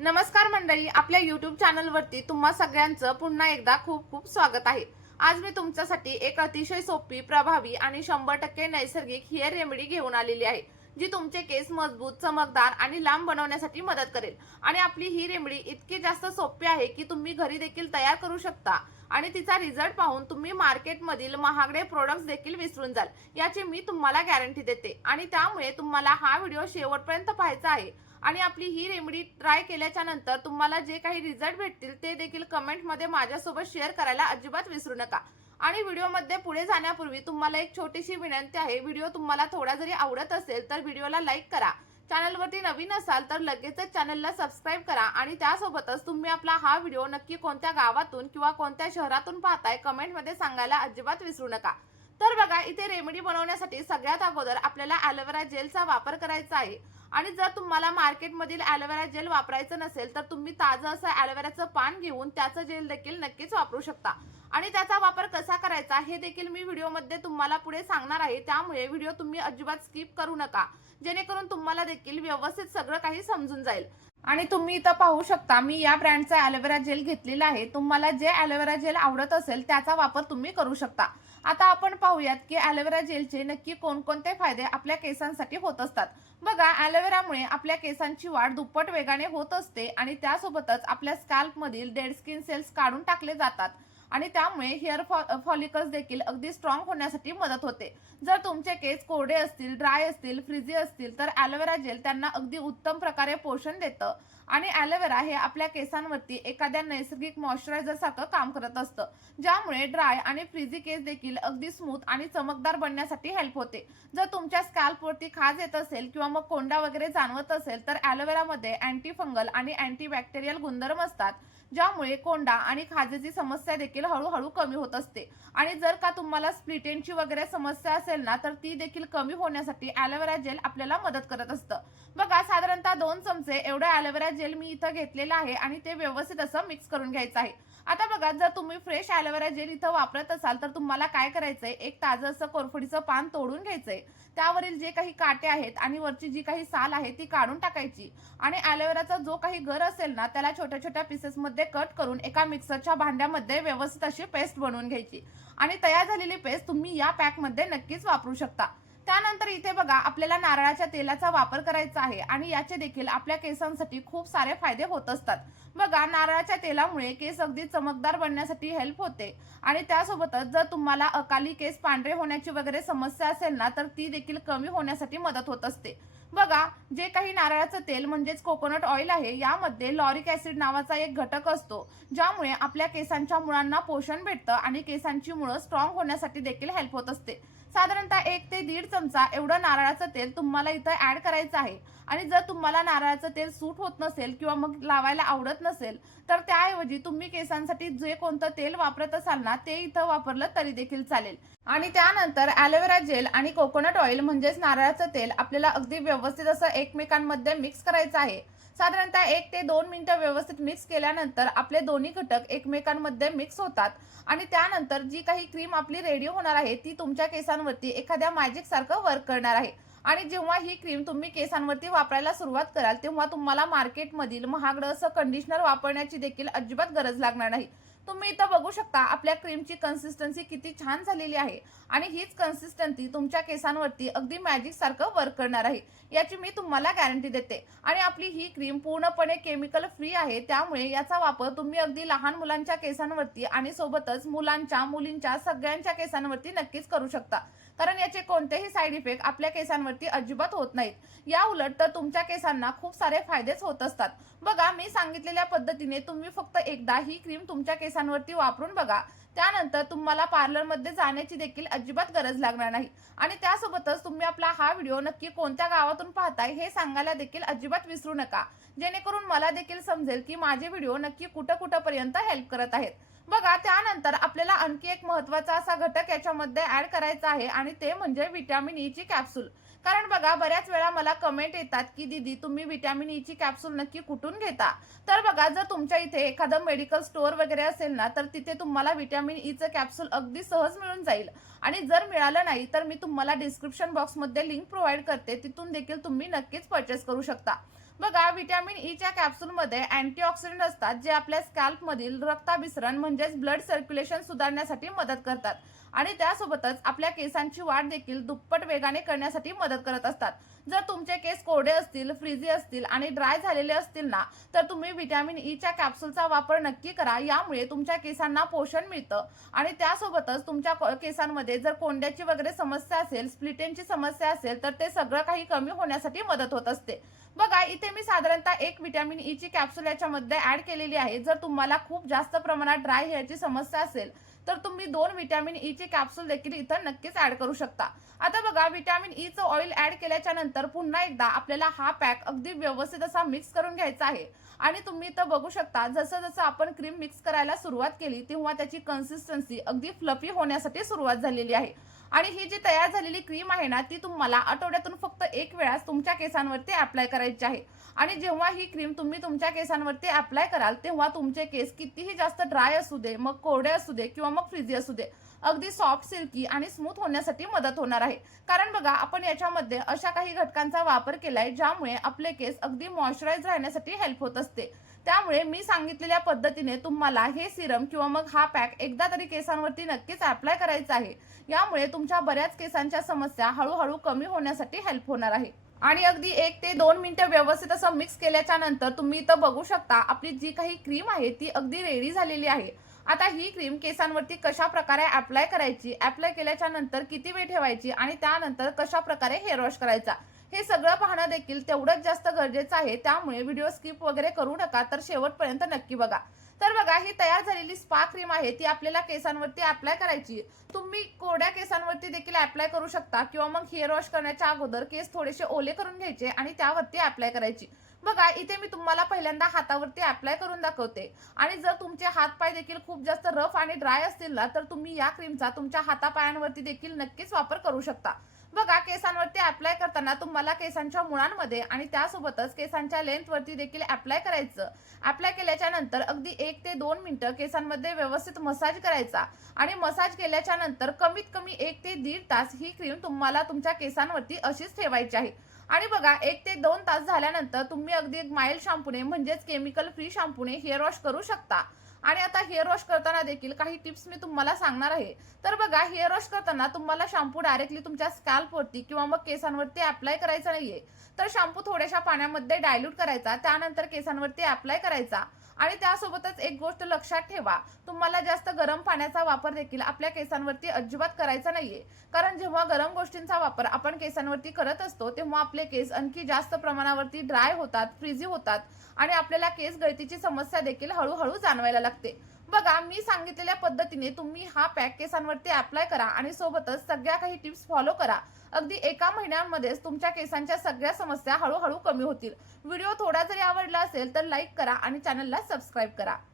नमस्कार मंडळी, आपल्या YouTube चॅनलवरती तुम्हा सगळ्यांचं पुन्हा एकदा खूप खूप स्वागत आहे। आज मी तुमच्यासाठी एक अतिशय सोपी, प्रभावी आणि 100% नैसर्गिक हेअर रेमेडी घेऊन आलेली आहे, जी तुमचे केस मजबूत, चमकदार आणि लांब बनवण्यासाठी मदत करेल। आणि आपली ही रेमेडी इतकी जास्त सोपी आहे की तुम्ही घरी देखील तयार करू शकता आणि तिचा रिझल्ट पाहून तुम्ही मार्केटमधील महागडे प्रोडक्ट्स देखील विसरून जाल, याची मी तुम्हाला गॅरंटी देते। आणि त्यामुळे तुम्हाला हा व्हिडिओ शेवटपर्यंत पाहायचा आहे आणि आपली ही रेमेडी ट्राय केल्याच्या नंतर तुम्हाला जे काही रिझल्ट भेटतील ते देखील कमेंटमध्ये माझ्यासोबत शेअर करायला अजिबात विसरू नका। आणि व्हिडिओमध्ये पुढे जाण्यापूर्वी तुम्हाला एक छोटीशी विनंती आहे, व्हिडिओ तुम्हाला थोडा जरी आवडत असेल तर व्हिडिओला लाईक करा, चॅनलवरती नवीन असाल तर लगेचच चॅनलला सबस्क्राईब करा आणि त्यासोबतच तुम्ही आपला हा व्हिडिओ नक्की कोणत्या गावातून किंवा कोणत्या शहरातून पाहताय कमेंटमध्ये सांगायला अजिबात विसरू नका। तर बघा, इथे रेमेडी बनवण्यासाठी सगळ्यात अगोदर आपल्याला ॲलोवेरा जेलचा वापर करायचा आहे। आणि जर तुम्हाला मार्केटमधील ॲलोवेरा जेल वापरायचं नसेल तर तुम्ही ताजं असं ॲलोवेराचं पान घेऊन त्याचं जेल देखील नक्कीच वापरू शकता। आणि त्याचा वापर कसा करायचा हे देखील मी व्हिडिओमध्ये तुम्हाला पुढे सांगणार आहे, त्यामुळे व्हिडिओ तुम्ही अजिबात स्किप करू नका, जेणेकरून तुम्हाला देखील व्यवस्थित सगळं काही समजून जाईल। आणि तुम्ही इथं पाहू शकता, मी या ब्रँडचा ॲलोवेरा जेल घेतलेला आहे। तुम्हाला जे ॲलोवेरा जेल आवडत असेल त्याचा वापर तुम्ही करू शकता। आता आपण पाहूयात की ॲलोवेरा जेलचे नक्की कोणकोणते फायदे आपल्या केसांसाठी होत असतात। बघा, ॲलोवेरामुळे आपल्या केसांची वाढ दुप्पट वेगाने होत असते आणि त्यासोबतच आपल्या स्कॅल्पमधील डेड स्किन सेल्स काढून टाकले जातात आणि त्यामुळे हेअर फॉलिकल्स देखील अगदी स्ट्रॉंग होण्यासाठी मदत होते। जर तुमचे केस कोरडे असतील, ड्राय असतील, फ्रिझी असतील तर ॲलोवेरा जेल त्यांना अगदी उत्तम प्रकारे पोषण देतं। आणि ॲलोवेरा हे आपल्या केसांवरती एखाद्या नैसर्गिक मॉइश्चरायझर सारखं काम करत असतं, ज्यामुळे ड्राय आणि फ्रिझी केस देखील अगदी स्मूथ आणि चमकदार बनण्यासाठी हेल्प होते। जर तुमच्या स्कॅल्पवरती खाज येत असेल किंवा मग कोंडा वगैरे जाणवत असेल तर ॲलोवेरामध्ये अँटी फंगल आणि अँटीबॅक्टेरियल गुणधर्म असतात, ज्यामुळे कोंडा आणि खाजेची समस्या देखील हळूहळू कमी होत असते। आणि जर का तुम्हाला स्प्लिट एंडची वगैरे समस्या असेल ना तर ती देखील कमी होण्यासाठी ॲलोवेरा जेल आपल्याला मदत करत असतं। बघा, साधारणतः 2 चमचे एवढं ॲलोवेरा जेल मी इथं घेतलेलं आहे आणि ते व्यवस्थित असं मिक्स करून घ्यायचं आहे। आता बघा, जर तुम्ही फ्रेश ॲलोवेरा जेल इथं वापरत असाल तर तुम्हाला काय करायचंय, एक ताजं असं कोरफडीचं पान तोडून घ्यायचंय, त्यावरील जे काही काटे आहेत आणि वरची जी काही साल आहे ती काढून टाकायची आणि ॲलोवेराचा जो काही गर असेल ना त्याला छोट्या छोट्या पीसेसमध्ये कट करून एका मिक्सरच्या भांड्यामध्ये व्यवस्थित अशी पेस्ट बनवून घ्यायची आणि तयार झालेली पेस्ट तुम्ही या पॅकमध्ये नक्कीच वापरू शकता। त्यानंतर इथे बघा, आपल्याला नारळाच्या तेलाचा वापर करायचा आहे आणि याचे देखील आपल्या केसांसाठी खूप सारे फायदे होत असतात। बघा, नारळाच्या तेलामुळे केस अगदी चमकदार बनण्यासाठी हेल्प होते आणि त्यासोबतच जर तुम्हाला अकाली केस पांढरे होण्याची वगैरे समस्या असेल ना तर ती देखील कमी होण्यासाठी मदत होत असते। बघा, जे काही नारळाचं तेल म्हणजेच कोकोनट ऑइल आहे, यामध्ये लॉरिक ऍसिड नावाचा एक घटक असतो, ज्यामुळे आपल्या केसांच्या मुळांना पोषण भेटतं आणि केसांची मुळं स्ट्रॉंग होण्यासाठी देखील हेल्प होत असते। साधारणतः 1 ते 1.5 चमचा एवढं नारळाचं तेल तुम्हाला इथं ऍड करायचं आहे। आणि जर तुम्हाला नारळाचं तेल सूट होत नसेल किंवा मग लावायला आवडत नसेल तर त्याऐवजी तुम्ही केसांसाठी जे कोणतं तेल वापरत असाल ना ते इथं वापरलं तरी देखील चालेल। आणि त्यानंतर ॲलोवेरा जेल आणि कोकोनट ऑइल म्हणजेच नारळाचं तेल आपल्याला अगदी व्यवस्थित असं एकमेकांमध्ये मिक्स करायचं आहे। साधारणतः 1 ते 2 मिनिटं व्यवस्थित मिक्स केल्यानंतर आपले दोन्ही घटक एकमेकांमध्ये मिक्स होतात आणि त्यानंतर जी काही क्रीम आपली रेडी होणार आहे ती तुमच्या केसांवरती एखाद्या मॅजिक सारखं वर्क करणार आहे। आणि जेव्हा ही क्रीम तुम्ही केसांवरती वापरायला सुरुवात कराल तेव्हा तुम्हाला मार्केटमधील महागडं असं कंडिशनर वापरण्याची देखील अजिबात गरज लागणार नाही। तुम्ही इथं बघू शकता, आपल्या क्रीमची कन्सिस्टन्सी किती छान झालेली आहे आणि हीच कन्सिस्टन्सी तुमच्या केसांवरती अगदी मॅजिक सारखं वर्क करणार आहे, याची मी तुम्हाला गॅरंटी देते। आणि आपली ही क्रीम पूर्णपणे केमिकल फ्री आहे, त्यामुळे याचा वापर तुम्ही अगदी लहान मुलांच्या केसांवरती आणि सोबतच मुलांच्या, मुलींच्या सगळ्यांच्या केसांवरती नक्कीच करू शकता, कारण याचे कोणतेही साईड इफेक्ट आपल्या केसांवरती अजिबात होत नाहीत। या उलट तर तुमच्या केसांना खूप सारे फायदेच होत असतात। बघा, मी सांगितलेल्या पद्धतीने तुम्ही फक्त एकदा ही क्रीम तुमच्या केसांवरती वापरून बघा, त्यानंतर तुम्हाला पार्लरमध्ये जाण्याची देखील अजिबात गरज लागणार नाही। आणि त्यासोबतच तुम्ही आपला हा व्हिडिओ नक्की कोणत्या गावातून पाहताय हे सांगायला देखील अजिबात विसरू नका, जेणेकरून मला देखील समजेल की माझे व्हिडिओ नक्की कुठपर्यंत हेल्प करत आहेत। बघा, त्यानंतर आपल्याला आणखी एक महत्त्वाचा असा घटक याच्यामध्ये ऍड करायचा आहे आणि ते म्हणजे व्हिटॅमिन ई ची कॅप्सूल। कारण बघा, बऱ्याच वेळा मला कमेंट येतात की दीदी तुम्ही व्हिटॅमिन ई ची कॅप्सूल नक्की कुठून घेता। तर बघा, जर तुमच्या इथे एखादं मेडिकल स्टोअर वगैरे असेल ना तर तिथे तुम्हाला व्हिटॅमिन ई चं कॅप्सूल अगदी सहज मिळून जाईल। आणि जर मिळालं नाही तर मी तुम्हाला डिस्क्रिप्शन बॉक्समध्ये लिंक प्रोव्हाइड करते, तिथून देखील तुम्ही नक्कीच परचेस करू शकता। बघा, व्हिटॅमिन ईच्या कॅप्सूलमध्ये अँटीऑक्सिडंट असतात, जे आपल्या स्कॅल्पमधील रक्ताभिसरण म्हणजेच ब्लड सर्क्युलेशन सुधारण्यासाठी मदत करतात आणि त्यासोबतच आपल्या केसांची वाढ देखील दुप्पट वेगाने करण्यासाठी मदत करत असतात. जर तुमचे केस कोरडे असतील, फ्रिझी असतील आणि ड्राय झालेले असतील ना, तर तुम्ही व्हिटॅमिन ईच्या कॅप्सूलचा वापर नक्की करा. यामुळे तुमच्या केसांना पोषण मिळतं आणि त्यासोबतच तुमच्या केसांमध्ये जर कोंड्याची वगैरे समस्या असेल, स्प्लिटेनची समस्या असेल, तर ते सगळं काही कमी होण्यासाठी मदत होत असते. बघा, इथे मी साधारणतः एक व्हिटॅमिन ईची कॅप्सूल याच्यामध्ये ऍड केलेली आहे. जर तुम्हाला खूप जास्त प्रमाणात ड्राय हेअरची समस्या असेल तर तुम्ही 2 व्हिटॅमिन ईची कॅप्सूल देखील इथं नक्कीच ऍड करू शकता. आता बघा, व्हिटॅमिन ईचं ऑइल ऍड केल्याच्या नंतर पुन्हा एकदा आपल्याला हा पॅक अगदी व्यवस्थित असा मिक्स करून घ्यायचा आहे आणि तुम्ही इथं बघू शकता, जसं जसं आपण क्रीम मिक्स करायला सुरुवात केली तेव्हा त्याची कन्सिस्टन्सी अगदी फ्लफी होण्यासाठी सुरुवात झालेली आहे आणि ही जी तयार झालेली क्रीम आहे ना, ती तुम्हाला आठवड्यातून फक्त एक वेळाच तुमच्या केसांवरती अप्लाय करायची आहे आणि जेव्हा ही क्रीम तुम्ही तुमच्या केसांवरती अप्लाय कराल तेव्हा तुमचे केस कितीही जास्त ड्राय असू दे, मग कोरडे असू दे किंवा मग फ्रिझी असू दे, अगदी सॉफ्ट, सिल्की आणि स्मूथ होण्यासाठी मदत होणार आहे. कारण बघा, आपण याच्यामध्ये अशा काही घटकांचा वापर केलाय ज्यामुळे आपले केस अगदी मॉइश्चराइज राहण्यासाठी हेल्प होत असते. त्यामुळे मी सांगितलेल्या पद्धतीने तुम्हाला हे सिरम किंवा मग हा पॅक एकदा तरी केसांवरती नक्कीच अप्लाय करायचा आहे. यामुळे तुमच्या बऱ्याच केसांच्या समस्या हळूहळू कमी होण्यासाठी हेल्प होणार आहे. आणि अगदी 1 ते 2 मिनिटं व्यवस्थित असं मिक्स केल्याच्या नंतर तुम्ही इथं बघू शकता, आपली जी काही क्रीम आहे ती अगदी रेडी झालेली आहे. आता ही क्रीम केसांवरती कशा प्रकारे अप्लाय करायची, अप्लाय केल्याच्या नंतर किती वेळ ठेवायची आणि त्यानंतर कशा प्रकारे हेअर वॉश करायचा, हे सगळं पाहणं देखील तेवढंच जास्त गरजेचं आहे. त्यामुळे व्हिडिओ स्किप वगैरे करू नका, तर शेवटपर्यंत नक्की बघा. तर बघा, ही तयार झालेली स्पा क्रीम आहे ती आपल्याला केसांवरती अप्लाय करायची. तुम्ही कोरड्या केसांवरती देखील अप्लाय करू शकता किंवा मग हेअर वॉश करण्याच्या अगोदर केस थोडेसे ओले करून घ्यायचे आणि त्यावरती अप्लाय करायची. बघा, इथे मी तुम्हाला पहिल्यांदा हातावरती अप्लाय करून दाखवते आणि जर तुमचे हात पाय देखील खूप जास्त रफ आणि ड्राय असतील ना, तर तुम्ही या क्रीमचा तुमच्या हातापायांवरती देखील नक्कीच वापर करू शकता. बघा, केसांवरती अप्लाय करताना तुम्हाला केसांच्या मुळांमध्ये आणि त्यासोबतच केसांच्या लेंथवरती देखील अप्लाय करायचं. अप्लाय केल्याच्या नंतर अगदी 1 ते 2 मिनिटं केसांमध्ये व्यवस्थित मसाज करायचा आणि मसाज केल्याच्या नंतर कमीत कमी 1 ते 1.5 तास ही क्रीम तुम्हाला तुमच्या केसांवरती अशीच ठेवायची आहे. आणि बघा, 1 ते 2 तास झाल्यानंतर तुम्ही अगदी एक माइल्ड शॅम्पूने म्हणजेच केमिकल फ्री शॅम्पूने हेअर वॉश करू शकता. आणि आता हेअर वॉश करताना देखील काही टिप्स मी तुम्हाला सांगणार आहे. तर बघा, हेअर वॉश करताना तुम्हाला शॅम्पू डायरेक्टली तुमच्या स्कॅल्पवरती किंवा मग केसांवरती अप्लाय करायचा नाहीये. तर शॅम्पू थोड्याशा पाण्यामध्ये डायल्यूट करायचा, त्यानंतर केसांवरती अप्लाय करायचा आणि त्यासोबतच एक गोष्ट लक्षात ठेवा, तुम्हाला जास्त गरम पाण्याचा वापर देखील आपल्या केसांवरती अजिबात करायचा नाहीये. कारण जेव्हा गरम गोष्टींचा वापर आपण केसांवरती करत असतो तेव्हा आपले केस आणखी जास्त प्रमाणावरती ड्राय होतात, फ्रिझी होतात आणि आपल्याला केस गळतीची समस्या देखील हळूहळू जाणवायला लागते. बघा, मी सांगितलेल्या पद्धतीने तुम्ही हा पॅक केसांवरती अप्लाय करा आणि सोबतच सगळ्या काही टिप्स फॉलो करा. अगदी एका महिन्यामध्येच तुमच्या केसांच्या सगळ्या समस्या हळूहळू कमी होतील. व्हिडिओ थोडा जरी आवडला असेल तर लाईक करा आणि चॅनलला सबस्क्राईब करा.